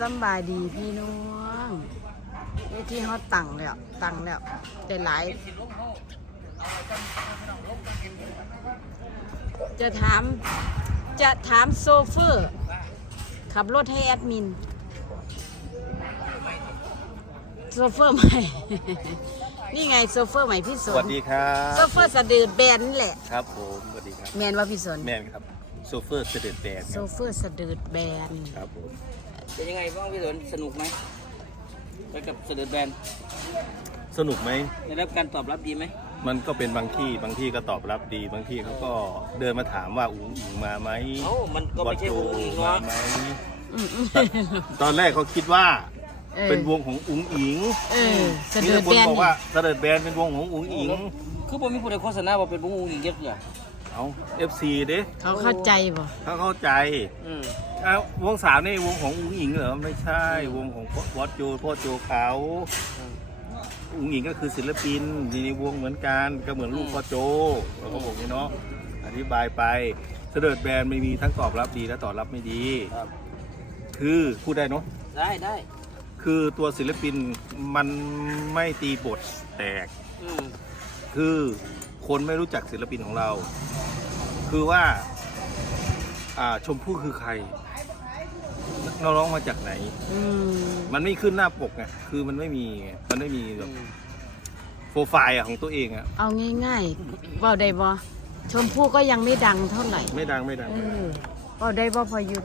สำบายดีพี่น้องเวทีเขาตั้งแล้วตั้งแล้วได้หลายจะถามจะถามโซเฟอร์ ขับรถให้แอดมิน โซเฟอร์ใหม่ นี่ไงโซเฟอร์ใหม่พี่สสวันสดีครัโซบเฟอร์สะดือแบนนี่แหละ ครับผมสวัสดีครับ แมนว่าพี่สนแมนครับโซเฟอร์เสด็จแดนโซครับเฟอร์สะดือแบนครับผม เป็นยังไงบ้างพี่สนสนุกไหมไปกับเสด็จแบนสนุกไหม ได้รับการตอบรับดีไหมมันก็เป็นบางที่บางที่ก็ตอบรับดี บางที่เขาก็เดินมาถามว่าอุ้งอิงมาไหมเอ้ามันก็ไม่ใช่วงอีกมาเนาะไหมอืมอืมตอนแรกเขาคิดว่า ออเป็นวงของอุ้งอิงเออสะมีดือแต่คแบนนบอกว่าเสด็จแบนเป็นวงของอุ้งอิง คือผมมีผู้ใดโฆษณาว่าเป็นวงอีกเยอะอย่าง เอา FC เด้เขาเข้าใจบ่เขาเข้าใจอืมอ้าววงสามนี่วงของอุ้งอิงเหรอไม่ใช่วงของวอดโจพ่อโจเขาอุ้งอิงก็คือศิลปินอยู่ในวงเหมือนกันก็เหมือนลูกพ่อโจเราก็บอกอย่างนี้เนาะอธิบายไปเสด็จแบนไม่มีทั้งตอบรับดีและตอบรับไม่ดี ครับคือพูดได้เนาะได้ได้คือตัวศิลปินมันไม่ตีบทแตก อืมคือคนไม่รู้จักศิลปินของเรา คือว่า อ่าชมพู่คือใครเราร้องมาจากไหน อืมมันไม่ขึ้นหน้าปกไงคือมันไม่มีไงมันไม่มีแบบโปรไฟล์อะของตัวเองอะเอาง่ายๆเว้าได้บ่ชมพู่ก็ยังไม่ดังเท่าไหร่ไม่ดังไม่ดังเออเว้าได้บ่พอหยุด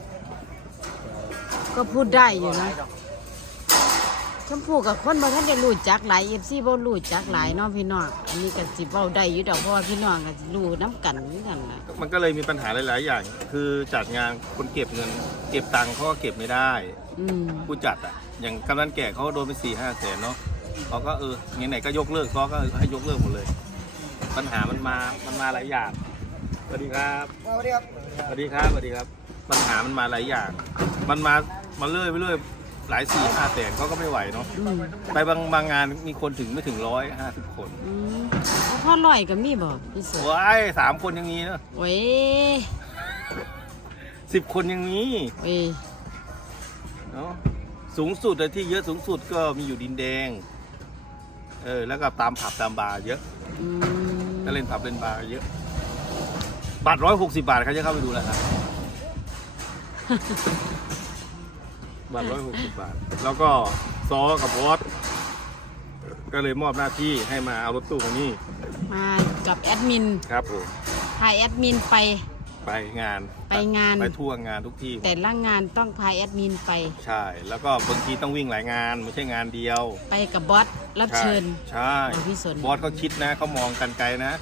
ก็พูดได้อยู่นะ ชมพู่กับคนบ่ทันได้รู้จักหลาย FC บ่รู้จักหลายเนาะพี่น้องอันนี้ก็สิเว้าได้อยู่ดอกเพราะว่าพี่น้องก็สิรู้นํกันเหมือนกันล่ะมันก็เลยมีปัญหาหลาย ๆ อย่าง คือจัดงานคนเก็บเงิน เก็บตังค์เขาก็เก็บไม่ได้อืมผู้จัดอะอย่างกำนันแก่เขาโดนไปสี่ห้าแสนเนาะเขาก็เออไหนๆก็ยกเลิกเขาก็ให้ยกเลิกหมดเลย ปัญหามันมามันมาหลายอย่างสวัสดีครับสวัสดีครับสวัสดีครับสวัสดีครับ ปัญหามันมาหลายอย่าง มันมามาเรื่อยไปเรื่อย หลายสี่ห้าแสนเขาก็ไม่ไหวเนาะอืมไปบางบางงานมีคนถึงไม่ถึงร้อยห้าสิบคนอืมเอาพ่อลอยก็มีบ่พี่สุว้ายสามคนยังมีเนาะโอ้ยสิบคนยังมีโอ้ยเนาะสูงสุดเลยที่เยอะสูงสุดก็มีอยู่ดินแดงเออแล้วก็ตามผับตามบาร์เยอะอืมก็เล่นผับเล่นบาร์เยอะบัตรร้อยหกสิบาทใครจะเข้าไปดูแล้วครับ บัตรร้อยหกสิบาท แล้วก็ซอกับบอสก็เลยมอบหน้าที่ให้มาเอารถตู้คันนี้มากับแอดมินครับผมพาแอดมินไป ไปงานไปงาน ไปทั่วงานทุกที่แต่ละงานต้องพาแอดมินไป ใช่ แล้วก็บางทีต้องวิ่งหลายงานไม่ใช่งานเดียว ไปกับบอสรับเชิญใช่โอ้พี่สนบอสเขาคิดนะเขามองกันไกลนะ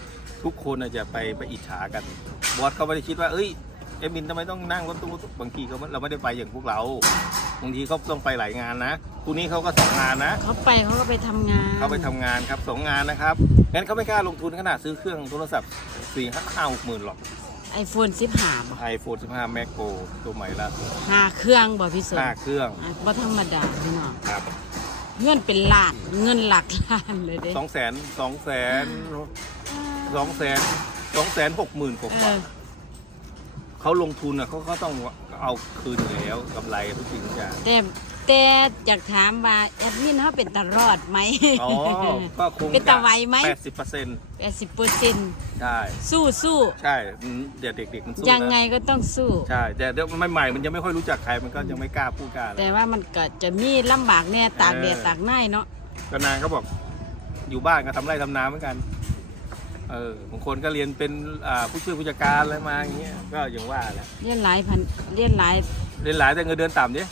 ทุกคนน่ะจะไปไปอิจฉากัน บอสเขาไม่ได้คิดว่า เอ้ย เอมินทำไมต้องนั่งรถตู้บางทีเขาเราไม่ได้ไปอย่างพวกเราบางทีเขาต้องไปหลายงานนะคู่นี้เขาก็สองงานนะเขาไปเขาก็ไปทำงานเขาไปทำงานครับสองงานนะครับงั้นเขาไม่กล้าลงทุนขนาดซื้อเครื่องโทรศัพท์สี่ห้าห้าหกหมื่นหรอกไอโฟนสิบหาบ่ไอโฟน15 Max Pro ตัวใหม่ล่าสุดหาเครื่องบ่พี่สนห้าเครื่องอะบ่ธรรมดาพี่น้องครับเงินเป็นล้านเงินหลักล้านเลยเด้สองแสนสองแสนสองแสนสองแสนหกหมื่นกเอว่าอ เขาลงทุนอะเขาก็ต้องเอาคืนอยู่แล้วกำไรทุกสิ่งทุกอย่าง แต่แต่อยากถามว่าแอดมินเขาเป็นตลอดไหม อ๋อ ก็คงเป็นตาไวไหม แปดสิบเปอร์เซ็นต์แปดสิบเปอร์เซ็นต์ใช่สู้สู้ใช่อืมเดี๋ยวเด็กๆมันสู้ยังไงนะก็ต้องสู้ ใช่แต่เดี๋ยวใหม่ๆมันยังไม่ค่อยรู้จักใครมันก็ยังไม่กล้าพูดกล้าอะไรแต่ว่ามันก็จะมีลำบากแน่ตากแดดเออตากหน้าเนาะก็นางก็บอกอยู่บ้านก็ทำไร่ทำนาเหมือนกัน เออบางคนก็เรียนเป็นอ่าผู้ช่วยผู้จัดการอะไรมาอย่างเงี้ยก็อย่างว่าแหละเรียนหลายพันเรียนหลายเรียนหลายแต่เงินเดือนต่ำเนี่ย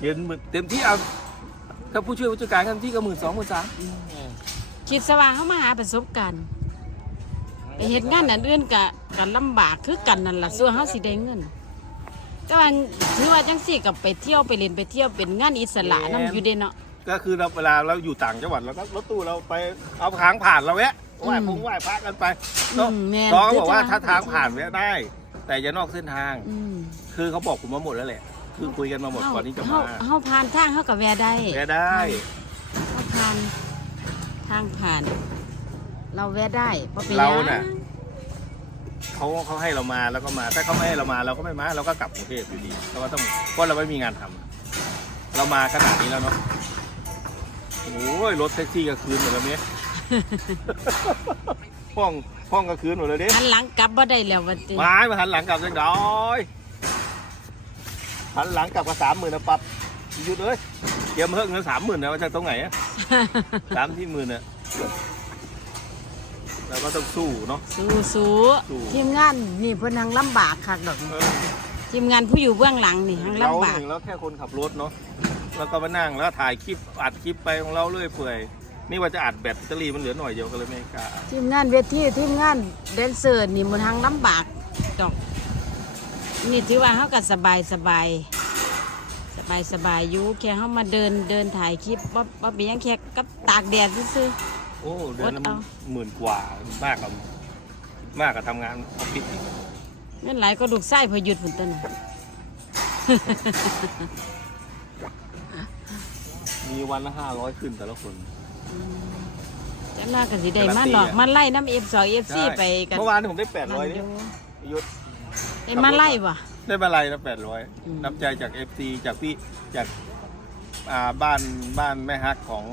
เรียนเต็มที่เอาถ้าผู้ช่วยผู้จัดการเต็มที่ก็หมื่นสองหมื่นสามคิดสว่างเขามาหาประสบการณ์ไปเห็นงานอันอื่นกะกันลำบากคือกันนั่นล่ะส่วนเขาสิได้เงินแต่ว่าถือว่าจังสี่กับไปเที่ยวไปเล่นไปเที่ยวเป็นงานอิสระนํอยู่เด้เนาะก็คือเราเวลาเราอยู่ต่างจังหวัดเราก็รถตู้เราไปเอาทางผ่านเราแวะ ไหว้อืมพงไหว้พระกันไปเนาะอืมแม่นน้องก็บอกว่าคือถ้าทางทางผ่านแวะได้ แต่อย่านอกเส้นทาง อืมคือเขาบอกผมมาหมดแล้วแหละ คือคุยกันมาหมดก่อนที่จะเฮามาเฮาผ่านทางเฮากับแวะได้แวะได้ เฮาผ่านทางผ่าน เราแวะได้เพราะเป็นเราหยังน่ะเขาเขาให้เรามาแล้วก็มา ถ้าเขาไม่ให้เรามาเราก็ไม่มาเราก็กลับกรุงเทพอยู่ดีเราก็ต้องเพราะเราไม่มีงานทำเรามาขนาดนี้แล้วเนาะโอ้ยรถแท็กซี่ก็คืนหมดแล้วเนี่ย ห้องห้องก็คืนหมดเลยเด้หันหลังกลับบ่ได้แล้ววันติไม้มาหันหลังกลับจังดอยหันหลังกลับกับสามหมื่นนะปั๊บหยุดเลยเตรียมเพิ่งเงินสามหมื่นนะว่าจากตรงไหนอะสามที่หมื่นอะเราก็ต้องสู้เนาะ สู้สู้สู้ ทีมงานนี่เพิ่นหังลำบากคักดอก เออทีมงานผู้อยู่เบื้องหลังนี่หังเราลำบากหนึ่งแล้วแค่คนขับรถเนาะแล้วก็มานั่งแล้วถ่ายคลิปอัดคลิปไปของเราเรื่อยเปื่อย นี่ว่าจะอัดแบตแบตเตอรี่มันเหลือหน่อยเดียวก็เลยไม่กล้าทีมงานเวทีทีมงานแดนเซอร์นี่มันหังลำบากดอกนี่ถือว่าเฮาก็สบายสบายสบายสบายอยู่แค่เฮามาเดินเดินถ่ายคลิปบ่บ่เป็นหยังแค่กับตากแดดซื่อ โอ้เดือนละอดเอา หมื่นกว่ามากกว่ามากกว่าทำงานออฟฟิศอีกๆเงินหลายก็ลูกไส้พอหยุดพุ่นตัวน่ะมีวันละห้าร้อยขึ้นแต่ละคน จังมาก็สิได้มาหลอกมาไล่น้ำ F2 FC ไปกันเมื่อวานนี้ผมได้แปดร้อยนี่ยุทธ ได้มาไล่บ่ได้มาลัยนะแปดร้อยอืม น้ำใจจากเอฟซีจากพี่จากอ่าบ้านบ้านแม่ฮักของ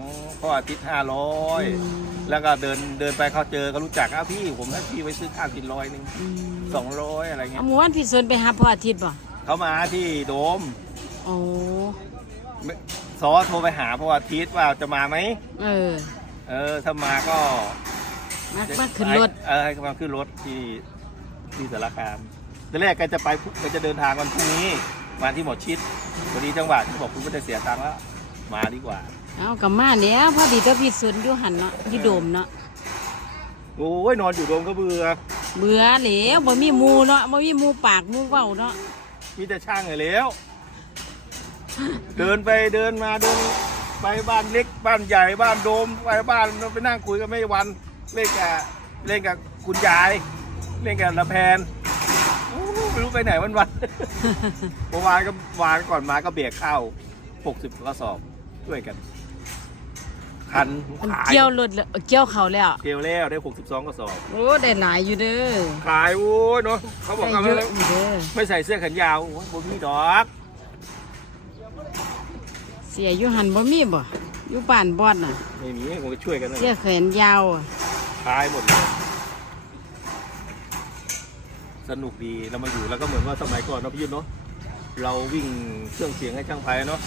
พ่ออาทิตย์ห้าร้อยอืมแล้วก็เดินเดินไปเขาเจอก็รู้จักอ้าวพี่ผมให้พี่ไปซื้อข้าวกินร้อยหนึ่งอืมสองร้อยอะไรเงี้เอายหมู่บ้านพี่สนไปหาพ่ออาทิตย์บ่เขามาที่โดม โอ้ ซอโทรไปหาพ่ออาทิตย์ว่าจะมาไหมเออ เออถ้ามาก็มามาขึ้นรถ เออให้เขามาขึ้นรถที่ที่สารคามตอนแรกแกจะไปพรุ่งแกจะเดินทางวันพรุ่งนี้มาที่หมอชิดพอดีจังหวะที่บอกคุณไม่ได้เสียตังค์แล้วมาดีกว่า เอากลับมาเนี่ยพอดีแต่พี่สนอยู่หันเนาะอยู่โดมเนาะโอ้ยนอนอยู่โดมก็เบื่อเบื่อเหลวบ่มีหมูเนาะบ่มีหมูปากหมูเว้าเนาะมีแต่ช่างเลยแล้ว เดินไปเดินมาเดินไปบ้านเล็กบ้านใหญ่บ้านโดมไปบ้านไปนั่งคุยกับแม่วันเล่นกับเล่นกับคุณยาย เล่นกับละแพนโอ้ไม่รู้ไปไหนวันวันเมื่อวานก็วานก่อนมาก็เบียกข้าวหกสิบกระสอบช่วยกันคันมันขายเกี่ยวรถแล้วเกี่ยวเขาแล้วเกลียวแล้วได้หกสิบสองกระสอบโอ้ได้หลายอยู่เด้อขายโอ้ยเนาะเขาบอกได้เอาเยแล้อะวอยู่เด้อไม่ใส่เสื้อแขนยาวโอ้ยบ่มีดอก เสียอยู่หันบ่มีบ่อยู่บ้านบอดน่ะไม่มีผมก็ช่วยกันนะเสียแขนยาวอะขายหมดเลยสนุกดีเรามาอยู่แล้วก็เหมือนว่าสมัยก่อนเนาะพี่ยุทธเนาะเราวิ่งเครื่องเสียงให้ช่างไฟเนาะ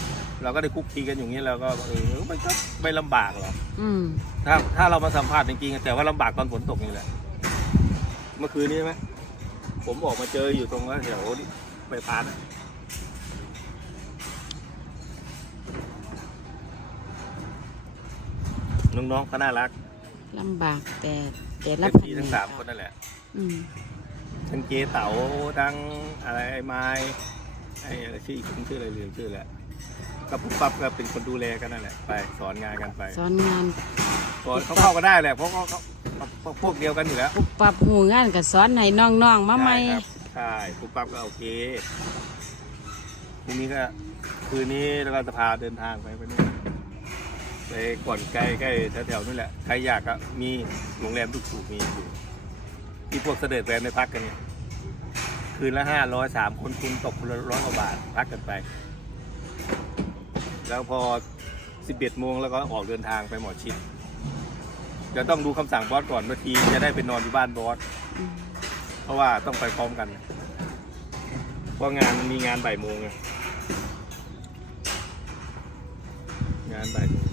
เราก็ได้คุกคีกันอย่างนี้แล้วก็เออมันก็ไม่ลำบากหรอก อืมถ้าถ้าเรามาสัมภาษณ์จริงๆแต่ว่าลำบากตอนฝนตกนี่แหละ เมื่อคืนนี้ใช่ไหมผมออกมาเจออยู่ตรงนั้นแถวไปพานอะ น้องๆก็น่ารักลำบากแต่แต่ละเอฟพันซีทั้งสามคนนั่นแหละ อืมทั้งเจเต๋าทั้งอะไรไอ้ไม้ไอ้อะไรชื่ออีกคนชื่ออะไรลืมชื่อแหละก็ปุ๊บปั๊บก็เป็นคนดูแลกันนั่นแหละไปสอนงานกันไปสอนงานสอนเขาเข้าก็ได้แหละเพราะเขาเขาเขาพวกเดียวกันอยู่แล้วปุบปรับหูงานก็สอนให้น้องๆมาใหม่ใช่ครับใช่ปุ๊บปั๊บก็โอเคพรุ่งนี้ก็คืนนี้เราก็จะพาเดินทางไปไปนู่นไป ก่อนใกล้ใกล้แถวๆนี่แหละ ใครอยากก็มีโรงแรมถูกๆมีอยู่ที่พวกเสด็จแวนไปพักกันเนี่ยคืนละห้าร้อยสามคนคุณตกคนละร้อยกว่าบาทพักกันไป แล้วพอสิบเอ็ดโมงแล้วก็ออกเดินทางไปหมอชิดเดี๋ยวต้องดูคำสั่งบอสก่อนว่าทีจะได้ไปนอนอยู่บ้านบอสเพราะว่าต้องไปพร้อมกันเพราะงานมันมีงานบ่ายโมงไงงานบ่ายโมง